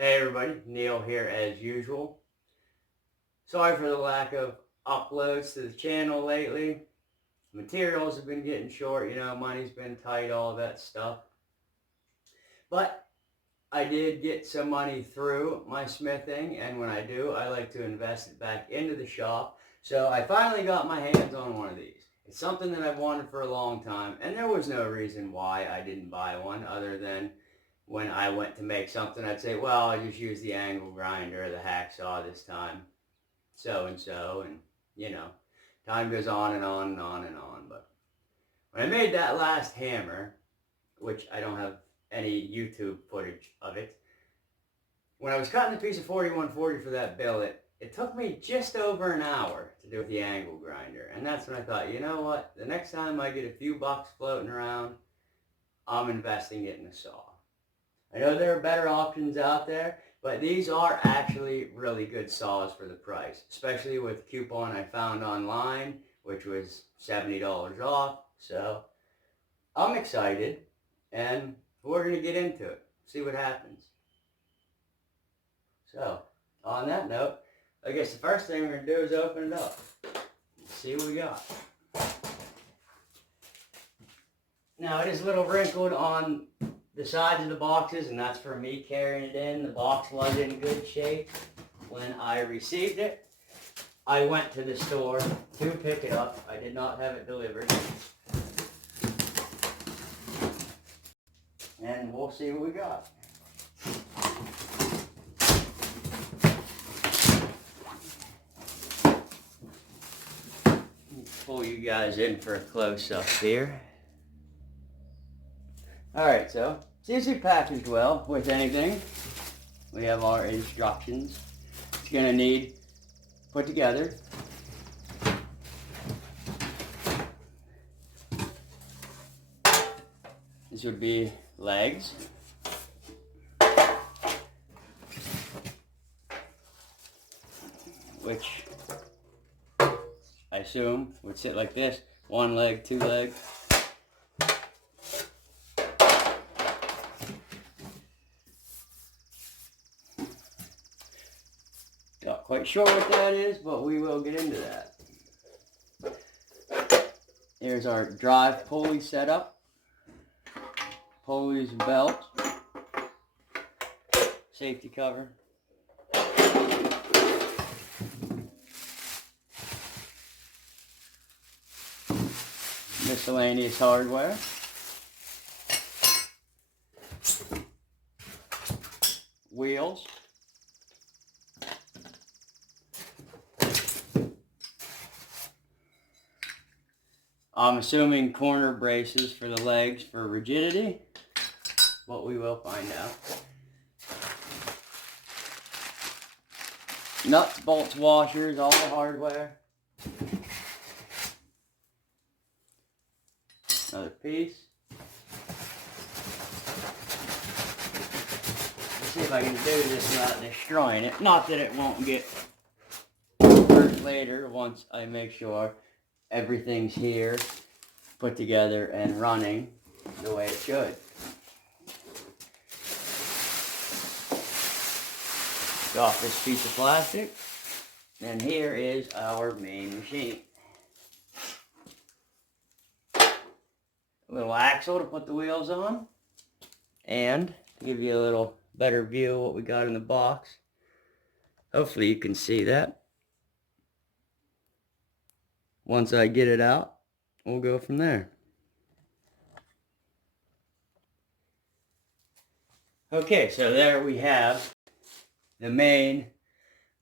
Hey everybody, Neil here as usual. Sorry for the lack of uploads to the channel lately. Materials have been getting short, money's been tight, all that stuff. But I did get some money through my smithing, and when I do, I like to invest it back into the shop. So I finally got my hands on one of these. It's something that I've wanted for a long time, and there was no reason why I didn't buy one other than when I went to make something, I'd say, well, I just use the angle grinder or the hacksaw this time, so and so, and time goes on and on and on and on. But when I made that last hammer, which I don't have any YouTube footage of it, when I was cutting the piece of 4140 for that billet, it took me just over an hour to do with the angle grinder. And that's when I thought, you know what, the next time I get a few bucks floating around, I'm investing it in a saw. I know there are better options out there, but these are actually really good saws for the price, especially with the coupon I found online, which was $70 off. So I'm excited, and we're going to get into it, see what happens. So on that note, I guess the first thing we're going to do is open it up and see what we got. Now it is a little wrinkled on the sides of the boxes, and that's for me carrying it in. The box was in good shape when I received it. I went to the store to pick it up. I did not have it delivered. And we'll see what we got. Pull you guys in for a close-up here. Alright, so seems to be packaged well with anything. We have our instructions. It's going to need put together. This would be legs. Which I assume would sit like this. One leg, two legs. Not quite sure what that is, but we will get into that. Here's our drive pulley setup. Pulleys and belt. Safety cover. Miscellaneous hardware. Wheels. I'm assuming corner braces for the legs for rigidity, but we will find out. Nuts, bolts, washers, all the hardware. Another piece. Let's see if I can do this without destroying it. Not that it won't get hurt later once I make sure everything's here, put together, and running the way it should. Take off this piece of plastic, and here is our main machine. A little axle to put the wheels on, and to give you a little better view of what we got in the box. Hopefully you can see that. Once I get it out, we'll go from there. Okay, so there we have the main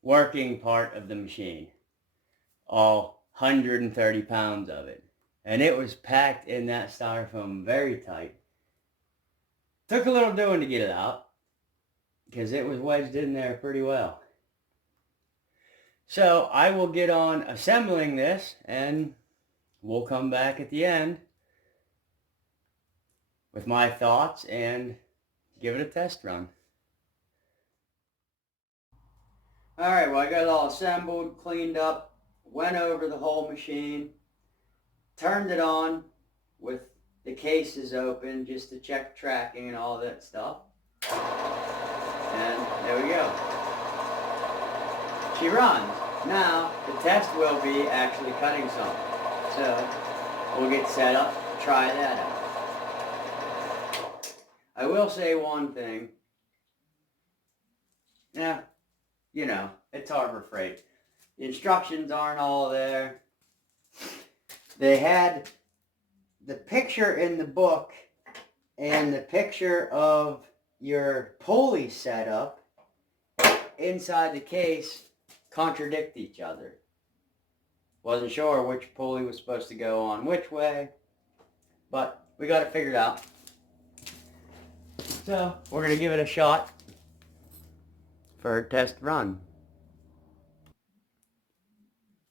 working part of the machine. All 130 pounds of it. And it was packed in that styrofoam very tight. Took a little doing to get it out, because it was wedged in there pretty well. So I will get on assembling this, and we'll come back at the end with my thoughts and give it a test run. Alright, well I got it all assembled, cleaned up, went over the whole machine, turned it on with the cases open just to check tracking and all that stuff. And it she runs. Now, the test will be actually cutting something. So, we'll get set up, try that out. I will say one thing. Yeah, you know, it's Harbor Freight. The instructions aren't all there. They had the picture in the book and the picture of your pulley setup inside the case contradict each other. Wasn't sure which pulley was supposed to go on which way, but we got it figured out. So we're going to give it a shot for a test run.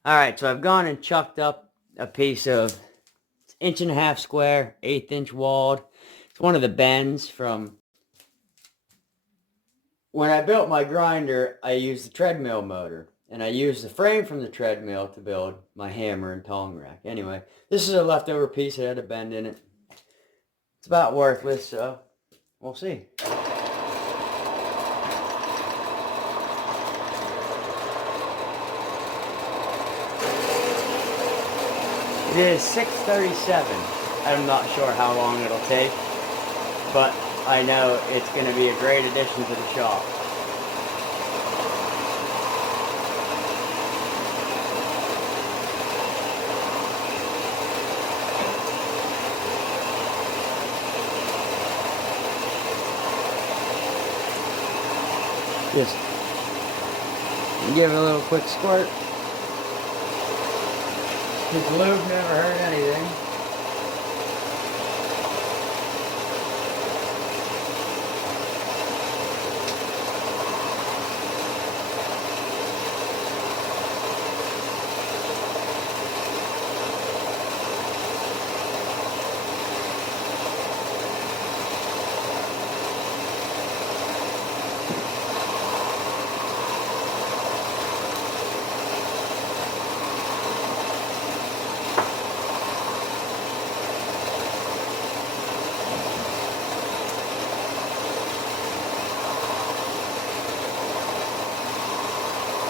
Alright, so I've gone and chucked up a piece of 1.5 square, 1/8 walled. It's one of the bends from when I built my grinder. I used the treadmill motor, and I used the frame from the treadmill to build my hammer and tong rack. Anyway, this is a leftover piece that had a bend in it. It's about worthless, so we'll see. It is 6:37. I'm not sure how long it'll take, but I know it's going to be a great addition to the shop. Just give it a little quick squirt. His lube never hurt anything.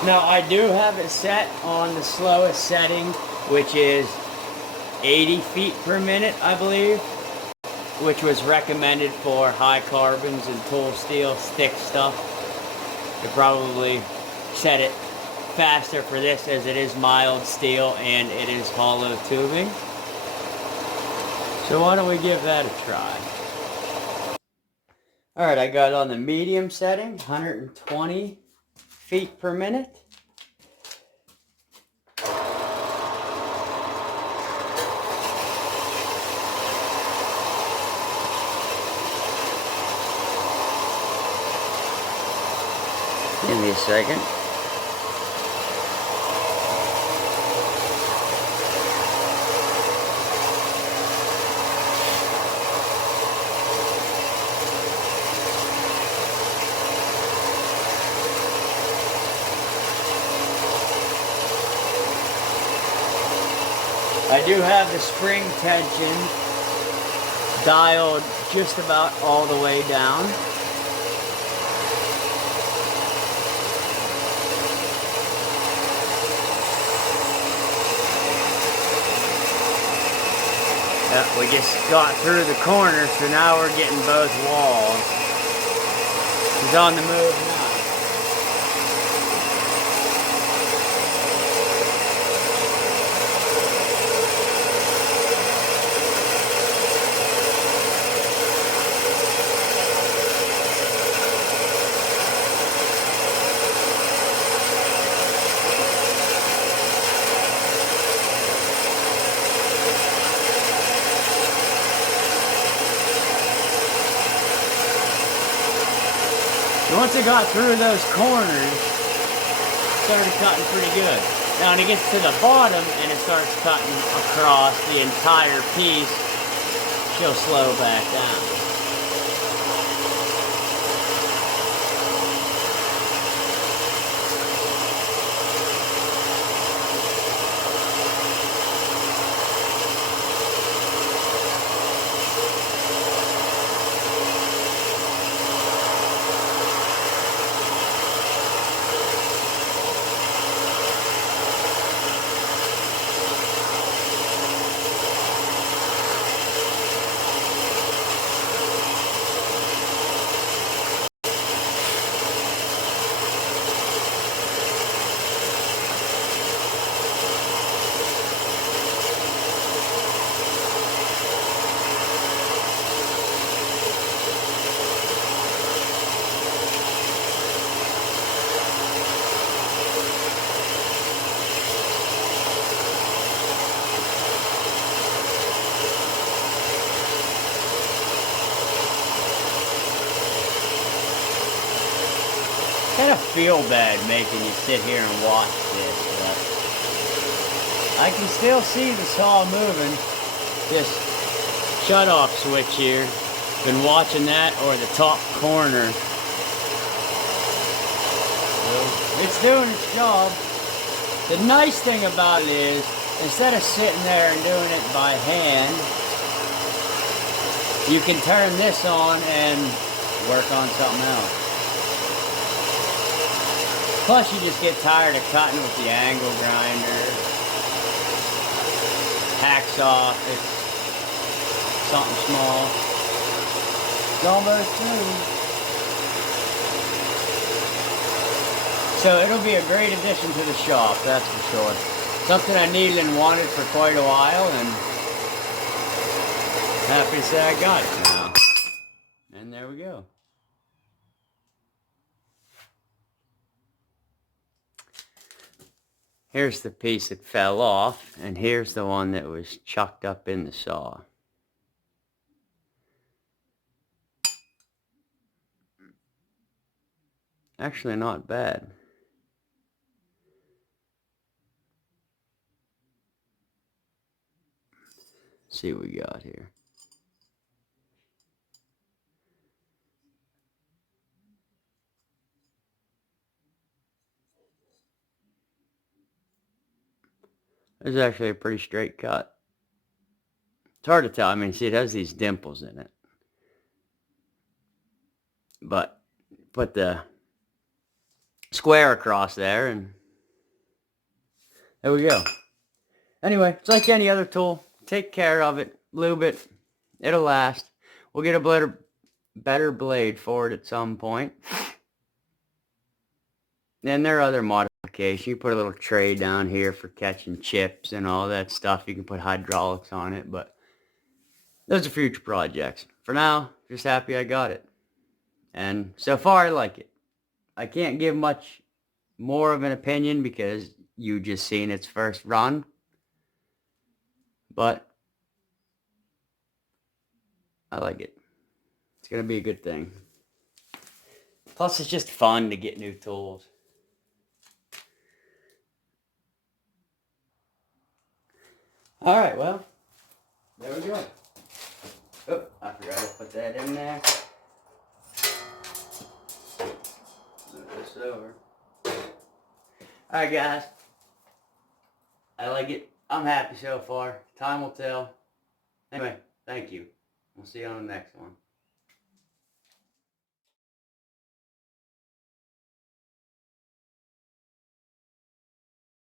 Now, I do have it set on the slowest setting, which is 80 feet per minute, I believe, which was recommended for high carbons and tool steel thick stuff. You probably set it faster for this, as it is mild steel and it is hollow tubing. So why don't we give that a try? Alright, I got it on the medium setting, 120 feet per minute. Give me a second. I do have the spring tension dialed just about all the way down. We just got through the corner, so now we're getting both walls. He's on the move now. Once it got through those corners, it started cutting pretty good. Now when it gets to the bottom and it starts cutting across the entire piece, she'll slow back down. kind of feel bad making you sit here and watch this, but I can still see the saw moving. This shut-off switch here. Been watching that, or the top corner. So it's doing its job. The nice thing about it is, instead of sitting there and doing it by hand, you can turn this on and work on something else. Plus you just get tired of cutting with the angle grinder. Hacksaw, it's something small. It's almost through. So it'll be a great addition to the shop, that's for sure. Something I needed and wanted for quite a while, and happy to say I got it now. And there we go. Here's the piece that fell off, and here's the one that was chucked up in the saw. Actually, not bad. Let's see what we got here. It's actually a pretty straight cut. It's hard to tell. I mean, see, it has these dimples in it. But put the square across there, and there we go. Anyway, it's like any other tool. Take care of it. Lube it. It'll last. We'll get a better blade for it at some point. And there are other modifications. You put a little tray down here for catching chips and all that stuff. You can put hydraulics on it, but those are future projects. For now, just happy I got it. And so far, I like it. I can't give much more of an opinion because you just seen its first run. But I like it. It's going to be a good thing. Plus, it's just fun to get new tools. All right, well, there we go. Oh, I forgot to put that in there. Move this over. All right, guys. I like it. I'm happy so far. Time will tell. Anyway, thank you. We'll see you on the next one.